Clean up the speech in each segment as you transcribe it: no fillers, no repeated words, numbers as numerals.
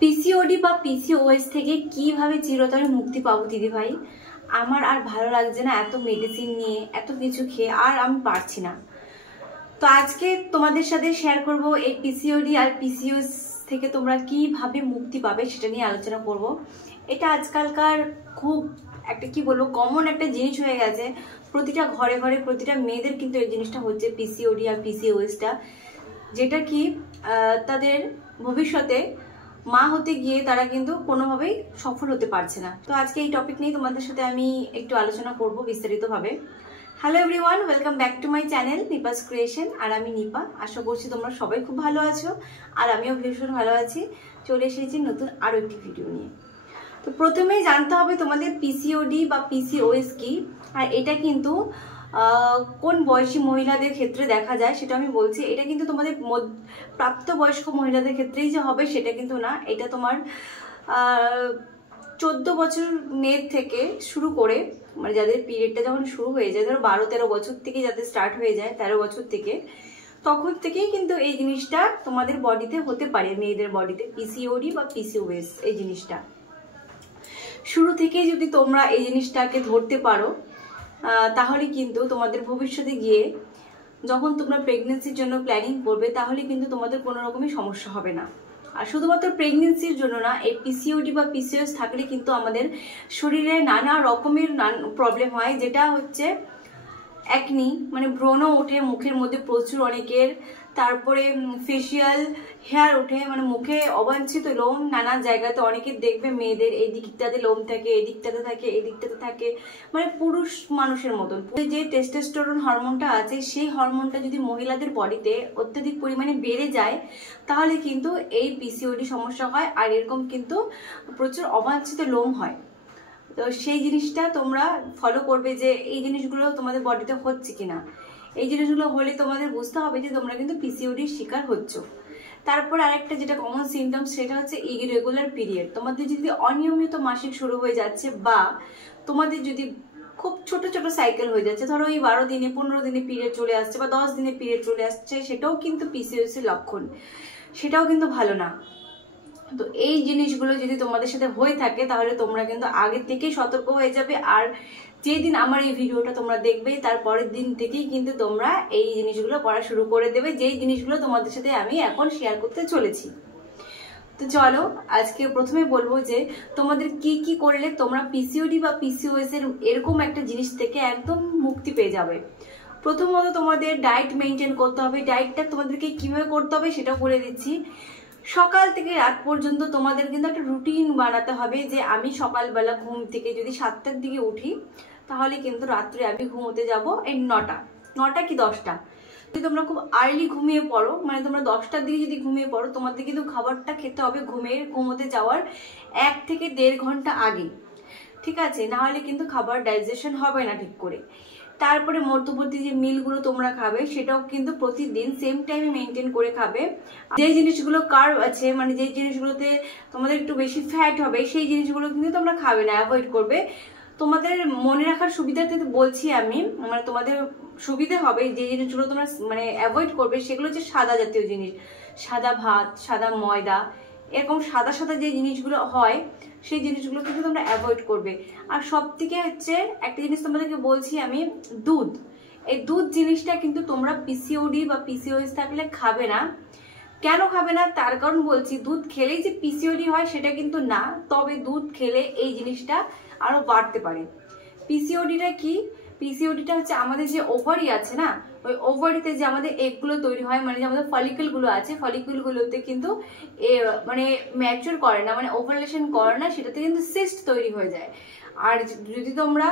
PCOD বা PCOS থেকে কিভাবে চিরতরে মুক্তি পাবো দিদি ভাই? আমার আর ভালো লাগছে না এত মেডিসিন নিয়ে, এত কিছু খেয়ে আর আমি পারছি না। তো আজকে তোমাদের সাথে শেয়ার করব এই পিসিওডি আর পিসিওএস থেকে তোমরা কিভাবে মুক্তি পাবে সেটা নিয়ে আলোচনা করব। এটা আজকালকার খুব একটা কি বলবো কমন একটা জিনিস হয়ে গেছে। প্রতিটা ঘরে ঘরে প্রতিটা মেয়েদের কিন্তু এই জিনিসটা হচ্ছে, পিসিওডি আর পিসিওএসটা, যেটা কি তাদের ভবিষ্যতে মা হতে গিয়ে তারা কিন্তু কোনোভাবেই সফল হতে পারছে না। তো আজকে এই টপিক নিয়ে তোমাদের সাথে আমি একটু আলোচনা করব বিস্তারিতভাবে। Hello everyone, welcome back to my channel Nipa's creation. আর আমি নিপা, আশা করছি তোমরা সবাই খুব ভালো আছো আর আমিও ভীষণ ভালো আছি। চলে এসেছি নতুন আরো একটি ভিডিও নিয়ে। তো প্রথমেই জানতে হবে তোমাদের পিসিওডি বা পিসিওএস কি, আর এটা কিন্তু কোন বয়সী মহিলাদের ক্ষেত্রে দেখা যায় সেটা আমি বলছি। এটা কিন্তু তোমাদের প্রাপ্তবয়স্ক মহিলাদের ক্ষেত্রেই যে হবে সেটা কিন্তু না। এটা তোমার 14 বছর মেয়ের থেকে শুরু করে, মানে যাদের পিরিয়ডটা যখন শুরু হয়ে যায়, ধরো 12-13 বছর থেকে যাদের স্টার্ট হয়ে যায়, 13 বছর থেকে, তখন থেকেই কিন্তু এই জিনিসটা তোমাদের বডিতে হতে পারে, মেয়েদের বডিতে পিসিওডি বা পিসিওএস এই জিনিসটা। শুরু থেকেই যদি তোমরা এই জিনিসটাকে ধরতে পারো তাহলে কিন্তু তোমাদের ভবিষ্যতে গিয়ে যখন তোমরা প্রেগনেন্সির জন্য প্ল্যানিং করবে তাহলে কিন্তু তোমাদের কোনো রকমই সমস্যা হবে না। আর শুধুমাত্র প্রেগনেন্সির জন্য না, এই পিসিওডি বা পিসিওএস থাকলে কিন্তু আমাদের শরীরে নানা রকমের প্রবলেম হয়, যেটা হচ্ছে একনি, মানে ব্রণ ওঠে মুখের মধ্যে প্রচুর অনেকের, তারপরে ফেসিয়াল হেয়ার ওঠে, মানে মুখে অবাঞ্ছিত লোম নানা জায়গাতে অনেকের দেখবে মেয়েদের এই দিকটাতে লোম থাকে, এই দিকটাতে থাকে, এই দিকটাতে থাকে, মানে পুরুষ মানুষের মতন। যে টেস্টোস্টেরন হরমোনটা আছে সেই হরমোনটা যদি মহিলাদের বডিতে অত্যাধিক পরিমাণে বেড়ে যায় তাহলে কিন্তু এই পিসিওডি সমস্যা হয়, আর এরকম কিন্তু প্রচুর অবাঞ্ছিত লোম হয়। তো সেই জিনিসটা তোমরা ফলো করবে যে এই জিনিসগুলো তোমাদের বডিতে হচ্ছে কিনা। এই জিনিসগুলো হলে তোমাদের বুঝতে হবে যে তোমরা কিন্তু পিসিওডির শিকার হচ্ছ। তারপর আরেকটা যেটা কমন সিমটমস সেটা হচ্ছে ইরেগুলার পিরিয়ড। তোমাদের যদি অনিয়মিত মাসিক শুরু হয়ে যাচ্ছে, বা তোমাদের যদি খুব ছোট ছোট সাইকেল হয়ে যাচ্ছে, ধরো এই 12 দিনে 15 দিনে পিরিয়ড চলে আসছে বা 10 দিনে পিরিয়ড চলে আসছে, সেটাও কিন্তু পিসিওএস এর লক্ষণ, সেটাও কিন্তু ভালো না। তো এই জিনিসগুলো যদি তোমাদের সাথে হয়ে থাকে তাহলে তোমরা কিন্তু আগে থেকেই সতর্ক হয়ে যাবে। আর যেদিন আমার এই ভিডিওটা তোমরা দেখবে তার পরের দিন থেকেই কিন্তু তোমরা এই জিনিসগুলো করা শুরু করে দেবে, যেই জিনিসগুলো তোমাদের সাথে আমি এখন শেয়ার করতে চলেছি। তো চলো আজকে প্রথমে বলবো যে তোমাদের কি কি করলে তোমরা পিসিওডি বা পিসিওএস এর এরকম একটা জিনিস থেকে একদম মুক্তি পেয়ে যাবে। প্রথমত তোমাদের ডায়েট মেনটেন করতে হবে। ডায়েটটা তোমাদেরকে কিভাবে করতে হবে সেটাও বলে দিচ্ছি। সকাল থেকে রাত পর্যন্ত তোমাদের কিন্তু একটা রুটিন বানাতে হবে, যে আমি সকালবেলা ঘুম থেকে যদি 7টার দিকে উঠি তাহলে কিন্তু রাত্রে আমি ঘুমোতে যাব এই 9টা কি 10টা। যদি তোমরা খুব আর্লি ঘুমিয়ে পড়ো, মানে তোমরা 10টার দিকে যদি ঘুমিয়ে পড়ো, তোমাদের কিন্তু খাবারটা খেতে হবে ঘুমোতে যাওয়ার 1 থেকে 1.5 ঘন্টা আগে, ঠিক আছে? না হলে কিন্তু খাবার ডাইজেশন হবে না ঠিক করে। তারপরে মধ্যবর্তী যে মিলগুলো তোমরা খাবে সেটাও কিন্তু প্রতিদিন সেম টাইমে মেনটেন করে খাবে। যে জিনিসগুলো কার্ব আছে, মানে যে জিনিসগুলোতে তোমাদের একটু বেশি ফ্যাট হবে, সেই জিনিসগুলো কিন্তু তোমরা খাবে না, অ্যাভয়েড করবে। তোমাদের মনে রাখার সুবিধাতে বলছি আমি, মানে তোমাদের সুবিধা হবে যে জিনিসগুলো তোমরা মানে অ্যাভয়েড করবে সেগুলো হচ্ছে সাদা জাতীয় জিনিস, সাদা ভাত, সাদা ময়দা, এরকম সাদা সাদা যে জিনিসগুলো হয় সেই জিনিসগুলো কিন্তু তোমরা অ্যাভয়েড করবে। আর সব থেকে হচ্ছে একটা জিনিস তোমাদেরকে বলছি আমি, দুধ। এই দুধ জিনিসটা কিন্তু তোমরা পিসিওডি বা পিসিওএস থাকলে খাবে না। কেন খাবে না তার কারণ বলছি। দুধ খেলেই যে পিসিওডি হয় সেটা কিন্তু না, তবে দুধ খেলে এই জিনিসটা আরো বাড়তে পারে। পিসিওডিটা কি? পিসিওডিটা হচ্ছে আমাদের যে ওভারি আছে না, ওই ওভারিতে যে আমাদের এগগুলো তৈরি হয়, মানে যে আমাদের ফলিকলগুলো আছে, ফলিকলগুলোতে কিন্তু মানে ম্যাচিউর করে না, মানে ওভারলেশন করে না, সেটাতে কিন্তু সিস্ট তৈরি হয়ে যায়। আর যদি তোমরা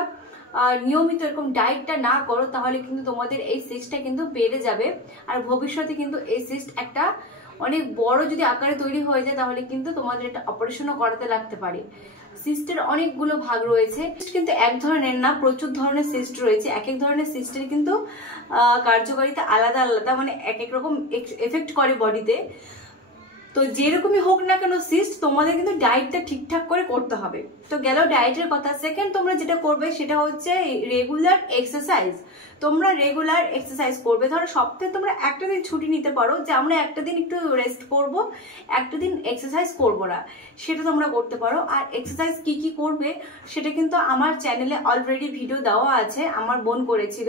নিয়মিত এরকম ডায়েটটা না করো তাহলে কিন্তু তোমাদের এই সিস্টটা কিন্তু বেড়ে যাবে। আর ভবিষ্যতে কিন্তু এই সিস্ট একটা অনেক বড় যদি আকারে তৈরি হয়ে যায় তাহলে কিন্তু তোমাদের এটা অপারেশনও করাতে লাগতে পারে। সিস্টের অনেকগুলো ভাগ রয়েছে, কিন্তু এক ধরনের না, প্রচুর ধরনের সিস্ট রয়েছে। এক এক ধরনের সিস্টের কিন্তু কার্যকারিতা আলাদা আলাদা, মানে এক এক রকম এফেক্ট করে বডিতে। তো যেরকমই হোক না কেন সিস্ট, তোমাদের কিন্তু ডায়েটটা ঠিকঠাক করে করতে হবে। তো গেল ডায়েটের কথা। সেকেন্ড তোমরা যেটা করবে সেটা হচ্ছে রেগুলার এক্সারসাইজ। তোমরা রেগুলার এক্সারসাইজ করবে। ধরো সপ্তাহে তোমরা একটা দিন ছুটি নিতে পারো, যে আমরা একটা দিন একটু রেস্ট করব, একটা দিন এক্সারসাইজ করবো না, সেটা তোমরা করতে পারো। আর এক্সারসাইজ কি কি করবে সেটা কিন্তু আমার চ্যানেলে অলরেডি ভিডিও দেওয়া আছে, আমার বোন করেছিল।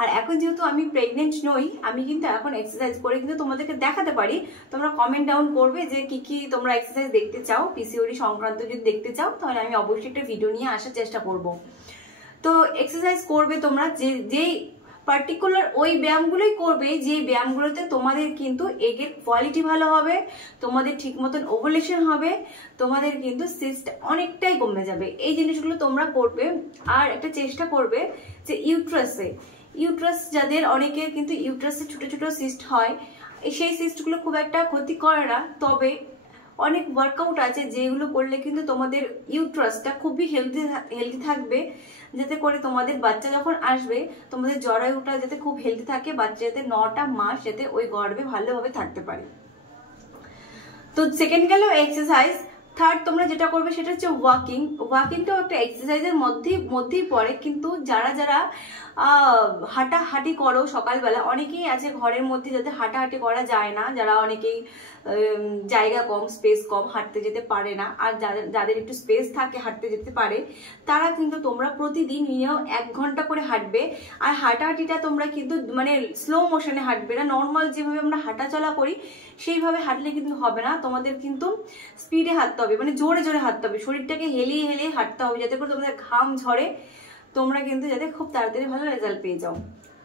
আর এখন যেহেতু আমি প্রেগনেন্ট নই, আমি কিন্তু এখন এক্সারসাইজ করে কিন্তু তোমাদেরকে দেখাতে পারি। তোমরা কমেন্ট ডাউন করবে যে কি কি তোমরা এক্সারসাইজ দেখতে চাও, পিসিওডি সংক্রান্ত যদি দেখতে চাও, তাহলে আমি অবশ্যই একটা ভিডিও নিয়ে আসার চেষ্টা করব। তো এক্সারসাইজ করবে তোমরা, যেই পার্টিকুলার ওই ব্যায়ামগুলোই করবে যে ব্যায়ামগুলোতে তোমাদের কিন্তু এগের কোয়ালিটি ভালো হবে, তোমাদের ঠিক মতন ওভুলেশন হবে, তোমাদের কিন্তু সিস্ট অনেকটাই কমে যাবে। এই জিনিসগুলো তোমরা করবে। আর একটা চেষ্টা করবে যে ইউট্রাস যাদের, অনেকের কিন্তু ইউট্রাসে ছোট ছোট সিস্ট হয়, সেই সিস্টগুলো খুব একটা ক্ষতি করে না। তবে অনেক ওয়ার্কআউট আছে যেগুলো করলে কিন্তু তোমাদের ইউট্রাসটা খুবই হেলদি থাকবে, যাতে করে তোমাদের বাচ্চা যখন আসবে তোমাদের জরায়ুটা যাতে খুব হেলদি থাকে, বাচ্চা যাতে 9টা মাস যাতে ওই গর্ভে ভালোভাবে থাকতে পারে। তো সেকেন্ড গেল এক্সারসাইজ। থার্ড তোমরা যেটা করবে সেটা হচ্ছে ওয়াকিং। ওয়াকিংটাও একটা এক্সারসাইজের মধ্যেই পড়ে, কিন্তু যারা যারা হাঁটাহাঁটি করো সকালবেলা, অনেকেই আছে ঘরের মধ্যে যাতে হাঁটাহাঁটি করা যায় না, যারা অনেকেই জায়গা কম, স্পেস কম, হাঁটতে যেতে পারে না। আর যাদের একটু স্পেস থাকে হাঁটতে যেতে পারে, তারা কিন্তু তোমরা প্রতিদিন মিনিমাম 1 ঘন্টা করে হাঁটবে। আর হাঁটাহাঁটিটা তোমরা কিন্তু মানে স্লো মোশনে হাঁটবে না, নর্মাল যেভাবে আমরা হাঁটা চলা করি সেইভাবে হাঁটলে কিন্তু হবে না। তোমাদের কিন্তু স্পিডে হাঁটতে হবে, মানে জোরে জোরে হাঁটতে হবে, শরীরটাকে হেলিয়ে হেলিয়ে হাঁটতে হবে, যাতে করে তোমাদের ঘাম ঝরে, তোমরা কিন্তু যাতে খুব তাড়াতাড়ি ভালো রেজাল্ট পেয়ে যাও।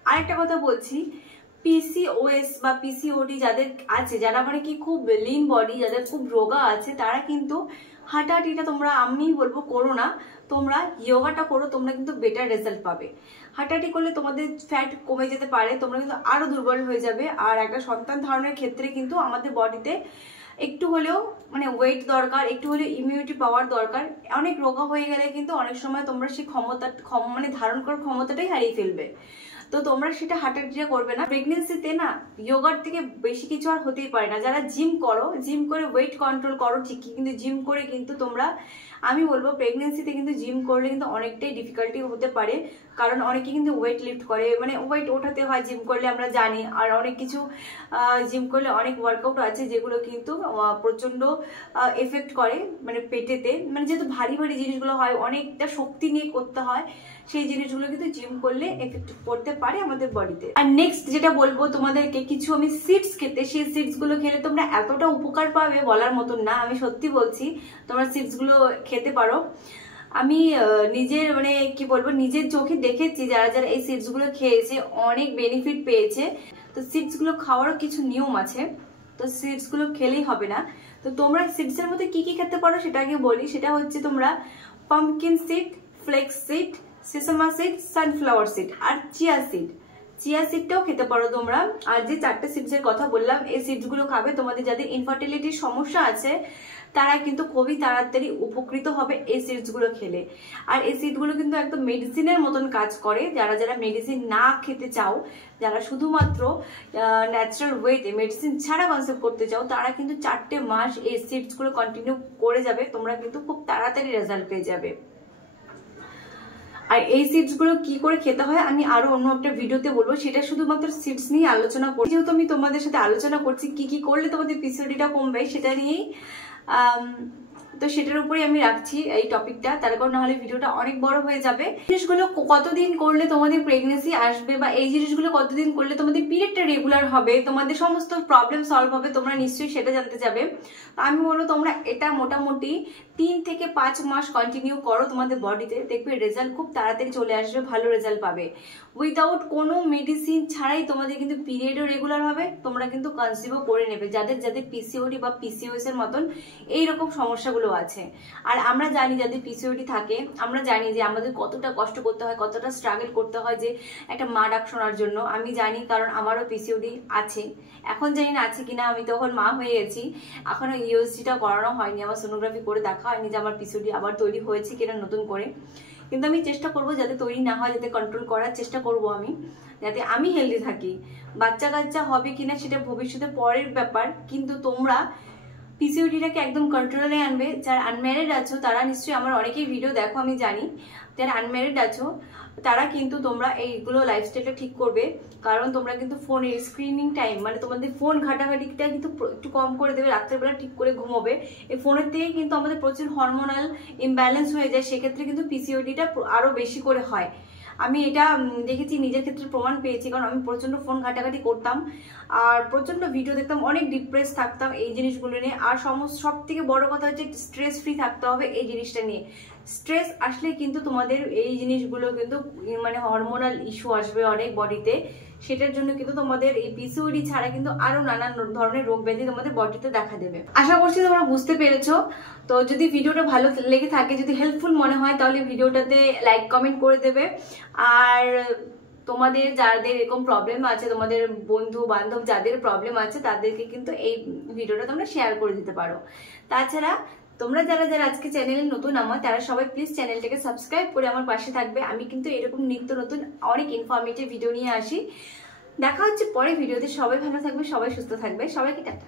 আরেকটা কথা বলছি, পিসিওএস বা পিসিওডি যাদের আছে, যারা মানে কি খুব লিন বডি, যাদের খুব রোগা আছে, তারা কিন্তু হাঁটাহাঁটিটা তোমরা, আমি বলবো করো না, তোমরা যোগাটা করো, তোমরা কিন্তু বেটার রেজাল্ট পাবে। হাঁটাহাঁটি করলে তোমাদের ফ্যাট কমে যেতে পারে, তোমরা কিন্তু আরো দুর্বল হয়ে যাবে। আর একটা সন্তান ধারণের ক্ষেত্রে কিন্তু আমাদের বডিতে একটু হলেও মানে ওয়েট দরকার, একটু হলেও ইমিউনিটি পাওয়ার দরকার। অনেক রোগা হয়ে গেলে কিন্তু অনেক সময় তোমরা সেই মানে ধারণ করার ক্ষমতাটাই হারিয়ে ফেলবে। তো তোমরা সেটা হাঁটাহাঁটিটা করবে না। প্রেগনেন্সিতে না যোগার থেকে বেশি কিছু আর হতেই পারে না। যারা জিম করো, জিম করে ওয়েট কন্ট্রোল করো ঠিকই, কিন্তু জিম করে কিন্তু তোমরা, আমি বলবো প্রেগনেন্সিতে কিন্তু জিম করলে কিন্তু অনেকটাই ডিফিকাল্টি হতে পারে, কারণ অনেকে কিন্তু ওয়েট লিফট করে, মানে ওয়েট ওঠাতে হয় জিম করলে, আমরা জানি। আর অনেক কিছু জিম করলে অনেক ওয়ার্কআউট আছে যেগুলো কিন্তু প্রচন্ড এফেক্ট করে মানে পেটেতে, মানে যেহেতু ভারী ভারী জিনিসগুলো হয়, অনেকটা শক্তি নিয়ে করতে হয়, সেই জিনিসগুলো কিন্তু জিম করলে এফেক্ট পড়তে পারে আমাদের বডিতে। আর নেক্সট যেটা বলবো তোমাদেরকে, কিছু আমি সিডস খেতে, সেই সিডস গুলো খেলে তোমরা এতটা উপকার পাবে বলার মতন না, আমি সত্যি বলছি। তোমরা সিডস গুলো খেতে পারো। আমি নিজের মানে কি বলবো, নিজের চোখে দেখেছি যারা যারা এই সিডস গুলো খেয়েছে অনেক বেনিফিট পেয়েছে। তো সিডস গুলো খাওয়ারও কিছু নিয়ম আছে, তো সিডস গুলো খেলেই হবে না। তো তোমরা সিডস এর মধ্যে কি কি খেতে পারো সেটা আগে বলি। সেটা হচ্ছে তোমরা pumpkin seed, flax seed, sesame seed, sunflower seed আর চিয়া সিডটাও খেতে পারো তোমরা। আর যে 4টে সিডস এর কথা বললাম, এই সিডস গুলো খাবে। তোমাদের যাদের ইনফার্টিলিটির সমস্যা আছে তারা কিন্তু খুবই তাড়াতাড়ি উপকৃত হবে এই সিডস গুলো খেলে। আর এই সিড গুলো কিন্তু একদম মেডিসিনের মতন কাজ করে। যারা যারা মেডিসিন না খেতে চাও, যারা শুধুমাত্র ন্যাচারাল ওয়েতে মেডিসিন ছাড়া কনসেপ্ট করতে চাও, তারা কিন্তু 4টে মাস এই সিডস গুলো কন্টিনিউ করে যাবে, তোমরা কিন্তু খুব তাড়াতাড়ি রেজাল্ট পেয়ে যাবে। আর এই সিডস গুলো কি করে খেতে হয় আমি আরো অন্য একটা ভিডিওতে বলবো, সেটা শুধুমাত্র সিডস নিয়ে আলোচনা করছি। যেহেতু আমি তোমাদের সাথে আলোচনা করছি কি কি করলে তোমাদের পিসিওডিটা কমবে, সেটা নিয়েই তো সেটার উপরে আমি রাখছি এই টপিকটা, তার কারণ নাহলে ভিডিওটা অনেক বড় হয়ে যাবে। জিনিসগুলো কতদিন করলে তোমাদের প্রেগনেন্সি আসবে, বা এই জিনিসগুলো কতদিন করলে তোমাদের পিরিয়ডটা রেগুলার হবে, তোমাদের সমস্ত প্রবলেম সলভ হবে, তোমরা নিশ্চয়ই সেটা জানতে যাবে। তো আমি বলবো তোমরা এটা মোটামুটি 3 থেকে 5 মাস কন্টিনিউ করো তোমাদের বডিতে, দেখবে রেজাল্ট খুব তাড়াতাড়ি চলে আসবে, ভালো রেজাল্ট পাবে। উইদাউট কোনো মেডিসিন ছাড়াই তোমাদের কিন্তু পিরিয়ডও রেগুলার হবে, তোমরা কিন্তু কনসিভও করে নেবে, যাদের যাদের পিসিওডি বা পিসিওএস এর মতন এইরকম সমস্যাগুলো আছে। আর আমরা জানি যাদের পিসিওডি থাকে, আমরা জানি যে আমাদের কতটা কষ্ট করতে হয়, কতটা স্ট্রাগল করতে হয় যে একটা মা ডাক শোনার জন্য। আমি জানি, কারণ আমারও পিসিওডি আছে, এখন জানি না আছে কিনা, আমি তখন মা হয়ে গেছি, এখনো ইউএসজিটা করানো হয়নি, আমার সোনোগ্রাফি করে দেখা হয়নি যে আমার পিসিওডি আবার তৈরি হয়েছে কিনা নতুন করে। কিন্তু আমি চেষ্টা করবো যাতে তৈরি না হয়, যাতে কন্ট্রোল করার চেষ্টা করব আমি, যাতে আমি হেলদি থাকি। বাচ্চা কাচ্চা হবে কিনা সেটা ভবিষ্যতে পরের ব্যাপার, কিন্তু তোমরা পিসিওডিটাকে একদম কন্ট্রোলে আনবে। যারা আনম্যারিড আছো তারা নিশ্চয়ই আমার অনেকেই ভিডিও দেখো, আমি জানি। যারা আনম্যারিড আছো তারা কিন্তু তোমরা এইগুলো লাইফস্টাইলটা ঠিক করবে, কারণ তোমরা কিন্তু ফোনের স্ক্রিনিং টাইম মানে তোমাদের ফোন ঘাটাঘাটিটা কিন্তু একটু কম করে দেবে, রাত্রেবেলা ঠিক করে ঘুমোবে। এই ফোনের থেকে কিন্তু আমাদের প্রচুর হরমোনাল ইমব্যালেন্স হয়ে যায়, সেক্ষেত্রে কিন্তু পিসিওডিটা আরো বেশি করে হয়। আমি এটা দেখেছি, নিজের ক্ষেত্রে প্রমাণ পেয়েছি, কারণ আমি প্রচন্ড ফোন ঘাটাঘাটি করতাম আর প্রচন্ড ভিডিও দেখতাম, অনেক ডিপ্রেস থাকতাম এই জিনিসগুলো নিয়ে। আর সব থেকে বড় কথা হচ্ছে স্ট্রেস ফ্রি থাকতে হবে এই জিনিসটা নিয়ে। স্ট্রেস আসলে কিন্তু তোমাদের এই জিনিসগুলো কিন্তু মানে হরমোনাল ইস্যু আসবে অনেক বডিতে, সেটার জন্য কিন্তু তোমাদের এই পিসিওডি ছাড়া কিন্তু আরো নানান ধরনের রোগ ব্যাধি তোমাদের বডিতে দেখা দেবে। আশা করছি তোমরা বুঝতে পেরেছো। তো যদি ভিডিওটা ভালো লেগে থাকে, যদি হেল্পফুল মনে হয়, তাহলে ভিডিওটাতে লাইক কমেন্ট করে দেবে। আর তোমাদের যাদের এরকম প্রবলেম আছে, তোমাদের বন্ধু বান্ধব যাদের প্রবলেম আছে, তাদেরকে কিন্তু এই ভিডিওটা তোমরা শেয়ার করে দিতে পারো। তাছাড়া তোমরা যারা যারা আজকে চ্যানেলে নতুন আমার, তারা সবাই প্লিজ চ্যানেলটাকে সাবস্ক্রাইব করে আমার পাশে থাকবে। আমি কিন্তু এরকম নিত্য নতুন অনেক ইনফরমেটিভ ভিডিও নিয়ে আসি। দেখা হচ্ছে পরে ভিডিওতে। সবাই ভালো থাকবে, সবাই সুস্থ থাকবে, সবাইকে টাটা।